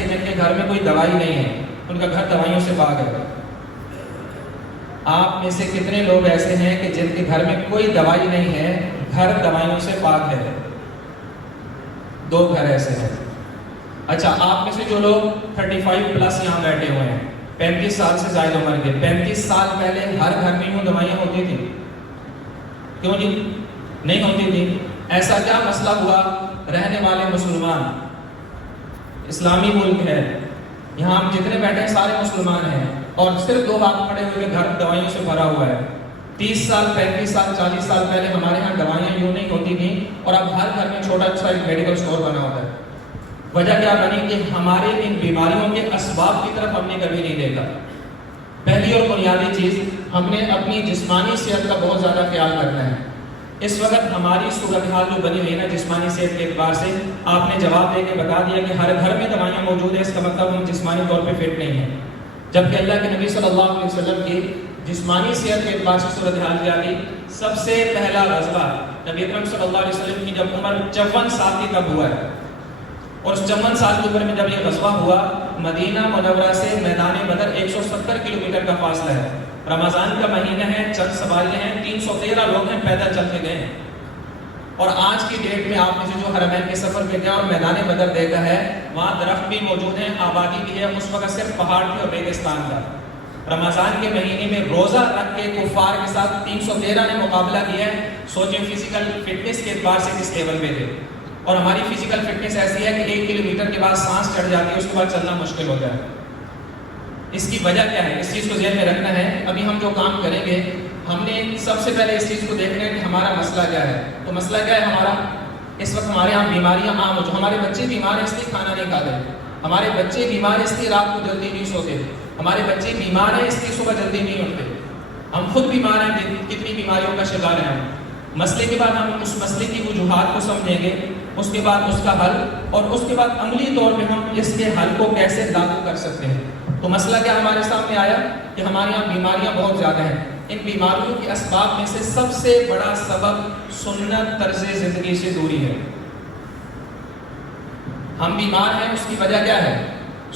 کہ جن کے گھر میں کوئی دوائی نہیں ہے، ان کا گھر دوائیوں سے پاک ہے؟ آپ میں سے کتنے لوگ ایسے ہیں کہ جن کے گھر میں کوئی دوائی نہیں ہے، گھر دوائیوں سے پاک ہے؟ 2 گھر ایسے ہیں۔ اچھا، آپ میں سے جو لوگ 35 پلس یہاں بیٹھے ہوئے ہیں، 35 سال سے زائد عمر کے، 35 سال پہلے ہر گھر میں یوں دوائیاں ہوتی تھیں؟ کیوں جی نہیں ہوتی تھی؟ ایسا کیا مسئلہ ہوا؟ رہنے والے مسلمان، اسلامی ملک ہے، یہاں ہم جتنے بیٹھے ہیں سارے مسلمان ہیں، اور صرف 2 ہاتھ پڑے ہوئے کہ گھر دوائیوں سے بھرا ہوا ہے۔ 30 سال 35 سال 40 سال پہلے ہمارے یہاں دوائیاں یوں نہیں ہوتی تھیں، اور اب ہر گھر میں چھوٹا سا ایک میڈیکل اسٹور بنا ہوتا ہے۔ وجہ کیا بنی کہ ہمارے ان بیماریوں کے اسباب کی طرف ہم نے کبھی نہیں دیکھا۔ پہلی اور بنیادی چیز، ہم نے اپنی جسمانی صحت کا بہت زیادہ خیال رکھنا ہے۔ اس وقت ہماری صورتحال جو بنی ہوئی ہے نا جسمانی صحت کے اعتبار سے، آپ نے جواب دے کے بتا دیا کہ ہر گھر میں دوائیاں موجود ہیں، اس کا مطلب ہم جسمانی طور پہ فٹ نہیں ہیں، جبکہ اللہ کے نبی صلی اللہ علیہ وسلم کی جسمانی صحت کے اعتبار سے صورتحال کیا تھی؟ سب سے پہلا غزوہ نبی اکرم صلی اللہ علیہ وسلم کی جب عمر 54 سال کی تب ہوا ہے، اور اس 54 سال کی عمر میں جب یہ غزوہ ہوا، مدینہ منورہ سے میدان بدر 170 کلومیٹر کا فاصلہ ہے، رمضان کا مہینہ ہے، چند سواریاں ہیں، 313 لوگ ہیں، پیدل چل کے گئے ہیں۔ اور آج کی ڈیٹ میں آپ میں سے جو حرمین کے سفر پہ گیا اور میدان بدر دیکھا ہے، وہاں درخت بھی موجود ہیں، آبادی بھی ہے، اس وقت صرف پہاڑ تھے اور ریگستان تھا۔ رمضان کے مہینے میں روزہ رکھ کے کفار کے ساتھ 313 نے مقابلہ کیا ہے۔ سوچیں فزیکل فٹنس کے اعتبار سے کس لیول پہ تھے، اور ہماری فزیکل فٹنس ایسی ہے کہ 1 کلومیٹر کے بعد سانس چڑھ جاتی ہے، اس کے بعد چلنا مشکل ہو جائے۔ اس کی وجہ کیا ہے؟ اس چیز کو ذہن میں رکھنا ہے۔ ابھی ہم جو کام کریں گے، ہم نے سب سے پہلے اس چیز کو دیکھنا ہے کہ ہمارا مسئلہ کیا ہے۔ تو مسئلہ کیا ہے ہمارا؟ اس وقت ہمارے یہاں بیماریاں عام ہو، جو ہمارے بچے بیمار ہیں اس لیے کھانا نہیں کھاتے، ہمارے بچے بیمار ہیں اس لیے رات کو جلدی نہیں سوتے، ہمارے بچے بیمار ہیں اس لیے صبح جلدی نہیں اٹھتے، ہم خود بیمار ہیں، کتنی بیماریوں کا شکار ہیں ہم۔ مسئلے کے بعد ہم اس مسئلے کی وجوہات کو سمجھیں گے، اس کے بعد اس کا حل، اور اس کے بعد عملی طور پہ ہم اس کے حل کو کیسے لاگو کر سکتے ہیں۔ تو مسئلہ کیا ہمارے سامنے آیا کہ ہمارے یہاں بیماریاں بہت زیادہ ہیں۔ ان بیماریوں کے اسباب میں سے سب سے بڑا سبب سنت طرز زندگی سے دوری ہے۔ ہم بیمار ہیں، اس کی وجہ کیا ہے؟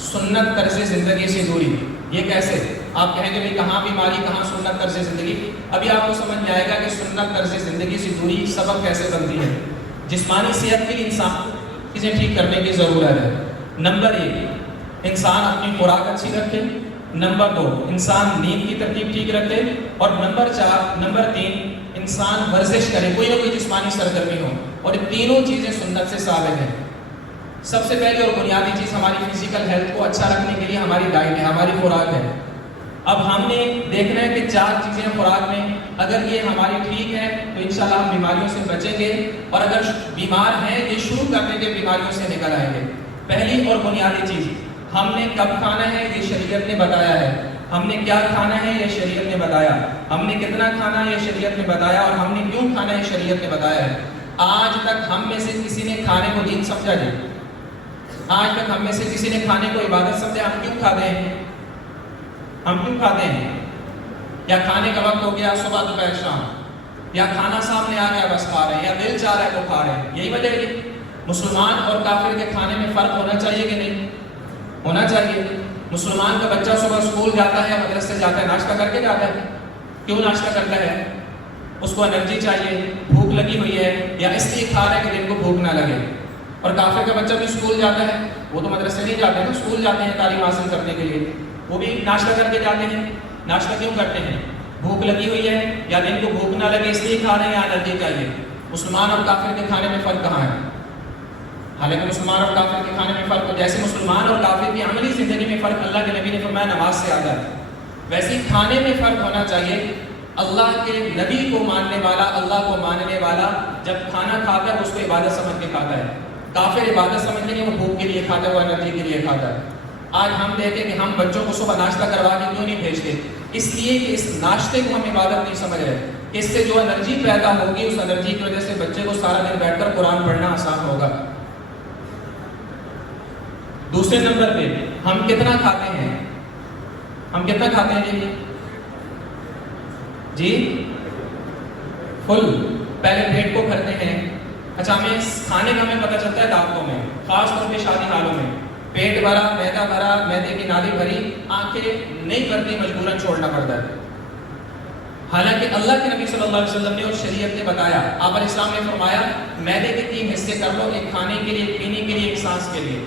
سنت طرز زندگی سے دوری۔ یہ کیسے؟ آپ کہیں گے بھائی کہاں بیماری، کہاں سنت طرز زندگی؟ ابھی آپ کو سمجھ میں آئے گا کہ سنت طرز زندگی سے دوری سبب کیسے بنتی ہے۔ جسمانی صحت کے لیے انسان کو چیزیں ٹھیک کرنے کی ضرورت ہے۔ نمبر 1، انسان اپنی خوراک اچھی رکھے۔ نمبر 2، انسان نیند کی ترتیب ٹھیک رکھے۔ اور نمبر 3، انسان ورزش کرے، کوئی نہ کوئی جسمانی سرگرمی ہو۔ اور یہ تینوں چیزیں سنت سے ثابت ہیں۔ سب سے پہلی اور بنیادی چیز ہماری فزیکل ہیلتھ کو اچھا رکھنے کے لیے ہماری ڈائٹ ہے، ہماری خوراک ہے۔ اب ہم نے دیکھنا ہے کہ 4 چیزیں خوراک میں، اگر یہ ہماری ٹھیک ہے تو انشاءاللہ ہم بیماریوں سے بچیں گے، اور اگر بیمار ہیں یہ شروع کر دیں گے بیماریوں سے نکل آئیں گے۔ پہلی اور بنیادی چیز، ہم نے کب کھانا ہے یہ شریعت نے بتایا ہے، ہم نے کیا کھانا ہے یہ شریعت نے بتایا، ہم نے کتنا کھانا ہے یہ شریعت نے بتایا، اور ہم نے کیوں کھانا ہے یہ شریعت نے بتایا ہے۔ آج تک ہم میں سے کسی نے کھانے کو دین سمجھا جی؟ آج تک ہم میں سے کسی نے کھانے کو عبادت سمجھا؟ ہم کیوں کھاتے ہیں؟ ہم کیوں کھاتے ہیں؟ یا کھانے کا وقت ہو گیا صبح دوپہر شام، یا کھانا سامنے آ گیا بس کھا رہے ہیں، یا دل چاہ رہا ہے تو کھا رہے ہیں، یہی وجہ ہے۔ مسلمان اور کافر کے کھانے میں فرق ہونا چاہیے کہ نہیں؟ ہونا چاہیے۔ مسلمان کا بچہ صبح اسکول جاتا ہے، مدرسے جاتا ہے، ناشتہ کر کے جاتا ہے۔ کیوں ناشتہ کرتا ہے؟ اس کو انرجی چاہیے، بھوک لگی ہوئی ہے، یا اس لیے کھا رہا ہے کہ دن کو بھوک نہ لگے۔ اور کافر کا بچہ بھی اسکول جاتا ہے، وہ تو مدرسے نہیں جاتے ہیں، اسکول جاتے ہیں تعلیم حاصل کرنے کے لیے، وہ بھی ناشتہ کر کے جاتے ہیں۔ ناشتہ کیوں کرتے ہیں؟ بھوک لگی ہوئی ہے، یا دن کو بھوک نہ لگے اس لیے کھا رہے ہیں، یا انرجی چاہیے۔ مسلمان اور کافر کے کھانے میں فرق کہاں ہے؟ حالانکہ مسلمان اور کافر کے کھانے میں فرق ہو، جیسے مسلمان اور کافر کی عملی زندگی میں فرق اللہ کے نبی نے فرمایا نماز سے آتا ہے، ویسے ہی کھانے میں فرق ہونا چاہیے۔ اللہ کے نبی کو ماننے والا، اللہ کو ماننے والا جب کھانا کھاتا ہے اس کو عبادت سمجھ کے کھاتا ہے۔ کافر عبادت سمجھ کے نہیں، وہ بھوک کے لیے کھاتا ہے، وہ انرجی کے لیے کھاتا ہے۔ آج ہم دیکھیں کہ ہم بچوں کو صبح ناشتہ کروا کے کیوں نہیں بھیجتے؟ اس لیے کہ اس ناشتے کو ہم عبادت نہیں سمجھ رہے۔ اس سے جو انرجی پیدا ہوگی، اس انرجی کی وجہ سے بچے کو سارا دن بیٹھ کر قرآن پڑھنا آسان ہوگا۔ دوسرے نمبر پہ ہم کتنا کھاتے ہیں؟ ہم کتنا کھاتے ہیں جی؟ فل، پہلے پیٹ کو بھرتے ہیں۔ اچھا، ہمیں کھانے کا ہمیں پتہ چلتا ہے دعوتوں میں، خاص طور پہ شادی حالوں میں۔ پیٹ بھرا، میدا بھرا، میدے کی نالی بھری، آنکھیں نہیں بھرتی، مجبوراً چھوڑنا پڑتا ہے. حالانکہ اللہ کے نبی صلی اللہ علیہ وسلم نے اور شریعت نے بتایا، آپ علیہ السلام نے فرمایا میدے کے 3 حصے کر لو، ایک کھانے کے لیے، ایک پینے کے لیے، ایک سانس کے لیے.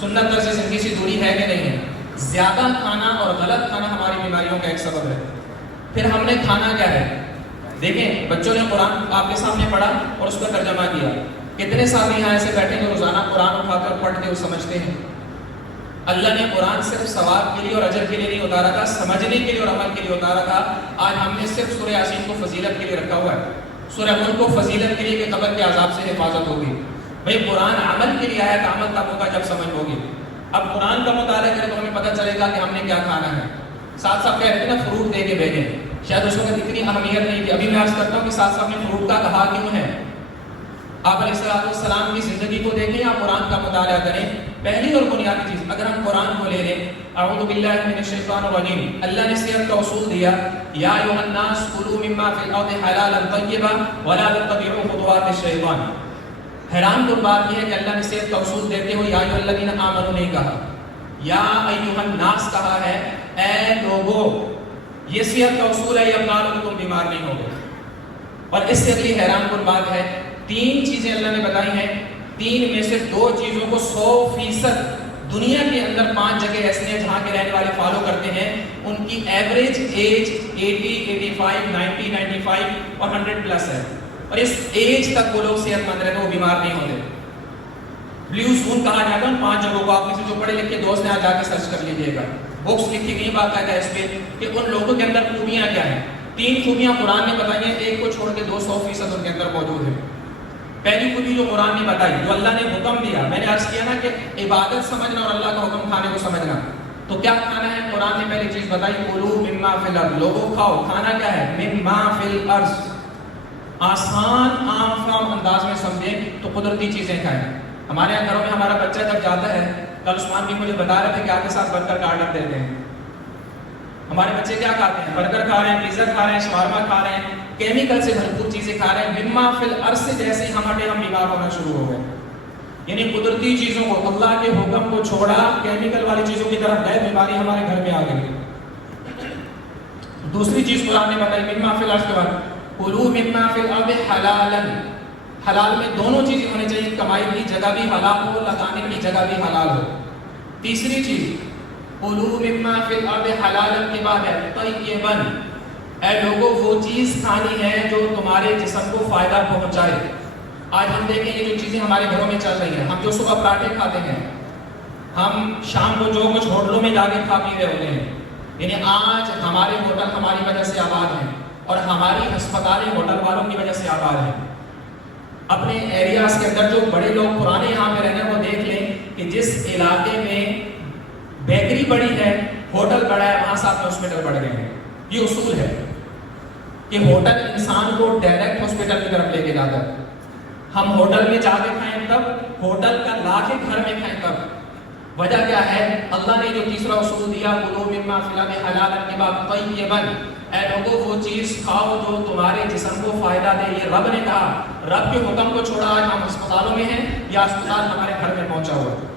سنت پر سے زندگی سے دوری ہے کہ نہیں ہے؟ زیادہ کھانا اور غلط کھانا ہماری بیماریوں کا ایک سبب ہے. پھر ہم نے کھانا کیا ہے؟ دیکھیں بچوں نے قرآن آپ کے سامنے پڑھا اور اس کا ترجمہ کیا. کتنے ساتھی یہاں ایسے بیٹھے ہیں روزانہ قرآن اٹھا کر پڑھتے اور سمجھتے ہیں؟ اللہ نے قرآن صرف ثواب کے لیے اور اجر کے لیے نہیں اتارا تھا، سمجھنے کے لیے اور عمل کے لیے اتارا تھا. آج ہم نے صرف سورہ یاسین کو فضیلت کے لیے رکھا ہوا ہے، سورہ ملک کو فضیلت کے لیے کہ قبر کے عذاب سے حفاظت ہوگی. بھئی قرآن عمل کے لیے آیا تھا، عمل تب ہوگا جب سمجھ ہوگی. اب قرآن کا مطالعہ کریں تو ہمیں پتہ چلے گا کہ ہم نے کیا کھانا ہے. ساتھ ساتھ کہہ رہے تھے نا فروٹ دے کے بھیجیں، شاید اس وقت اتنی اہمیت نہیں تھی. ابھی میں عرض کرتا ہوں کہ ساتھ ساتھ میں فروٹ کا کہا کیوں ہے. آپ علیہ السلام کی زندگی کو دیکھیں یا قرآن کا مطالعہ کریں. پہلی اور بنیادی چیز اگر ہم قرآن کو لے لیں، اعوذ باللہ من الشیطان الرجیم، اللہ نے صحت کا اصول دیا، یا ایھا الناس کلوا مما فی الارض حلالا طیبا ولا تتبعوا خطوات الشیطان. حیران کن بات یہ ہے کہ اللہ نے صحت کا اصول دیتے ہوئے یا ایھا الذین آمنوا نہیں کہا، یا ایھا الناس کہا ہے، اے لوگوں. یہ صحت کا اصول ہے، یہ اپنا لو تم بیمار نہیں ہوگے. اور اس سے اگلی حیران کن بات ہے، 3 چیزیں اللہ نے بتائی ہیں، 3 میں سے 2 چیزوں کو 100% دنیا کے اندر 5 جگہ ایسی ہیں جہاں کے رہنے والے فالو کرتے ہیں. ان کی ایوریج ایج 80، 85، 90، 95 اور 100+ ہے. اور اس ایج تک وہ لوگ صحت مند رہتے، وہ بیمار نہیں ہوتے. بلیو زون کہا جاتا ہے ان 5 جگہوں کو. آپ میں سے جو پڑھے لکھے دوست ہیں جا کے سرچ کر لیجیے گا، بکس لکھی گئی باقاعدہ اس پہ کہ ان لوگوں کے اندر خوبیاں کیا ہیں. 3 خوبیاں قرآن نے بتائی ہیں، ایک کو چھوڑ کے 200% ان کے اندر موجود ہے. پہلی خوبی جو قرآن نے بتائی، جو اللہ نے حکم دیا، میں نے عرض کیا نا کہ عبادت سمجھنا اور اللہ کا حکم کھانے کو سمجھنا. تو کیا کھانا ہے؟ قرآن نے پہلی چیز بتائی، کلوا مما فی الارض، لوگوں کھاؤ. کھانا کیا ہے؟ مما فی الارض. آسان عام فام انداز میں سمجھیں تو قدرتی چیزیں کھائیں. ہمارے یہاں گھروں میں ہمارا بچہ جب جاتا ہے، کل عثمان بھی مجھے بتا رہے تھے کہ آپ کے ساتھ برگر کا آرڈر دیتے ہیں. ہمارے بچے کیا کھاتے ہیں؟ برگر کھا رہے ہیں، پیزا کھا رہے ہیں، شاورما کھا رہے ہیں، کیمیکل سے بھرپور چیزیں کھا رہے ہیں. مما فی الارض سے جیسے ہم ہٹے ہم بیمار ہونا شروع ہو گئے. یعنی قدرتی چیزوں کو، اللہ کے حکم کو چھوڑا، کیمیکل والی چیزوں کی طرف گئے، بیماری ہمارے گھر میں آ گئی. دوسری چیز قرآن نے بتائی مما فی الارض کے بعد، کلوا مما فی الارض حلالا. حلال میں دونوں چیزیں ہونی چاہیے، کمائی کی جگہ بھی حلال ہو، لگانے کی جگہ بھی حلال ہو. تیسری چیز کلوا مما فی الارض حلالا کے بعد ہے طیبا. اے لوگوں وہ چیز کھانی ہے جو تمہارے جسم کو فائدہ پہنچائے. آج ہم دیکھیں یہ جو چیزیں ہمارے گھروں میں چل رہی ہیں، ہم جو صبح پراٹھے کھاتے ہیں، ہم شام کو جو کچھ ہوٹلوں میں جا کے کھا پی رہے ہوتے ہیں. یعنی آج ہمارے ہوٹل ہماری وجہ سے آباد ہیں اور ہماری ہسپتالیں ہوٹل والوں کی وجہ سے آباد ہیں. اپنے ایریاز کے اندر جو بڑے لوگ پرانے یہاں پہ رہنے وہ دیکھ لیں کہ جس علاقے میں بیکری بڑی ہے، ہوٹل بڑا ہے، وہاں ساتھ میں ہاسپٹل بڑھ گئے ہیں. یہ اصول ہے کہ ہوٹل انسان کو ڈائریکٹ ہاسپٹل کی طرف لے کے جاتا ہے. ہم ہوٹل میں جا کے کھائیں تب، ہوٹل کا لا کے گھر میں کھائیں تب. وجہ کیا ہے؟ اللہ نے جو تیسرا اصول دیا، کلوا مما فی الارض حلالا کے بعد طیبا. اے لوگوں وہ چیز کھاؤ جو تمہارے جسم کو فائدہ دے. یہ رب نے کہا. رب کے حکم کو چھوڑا آج ہم ہسپتالوں میں ہیں یا اسپتال ہمارے گھر میں پہنچا ہوا ہے.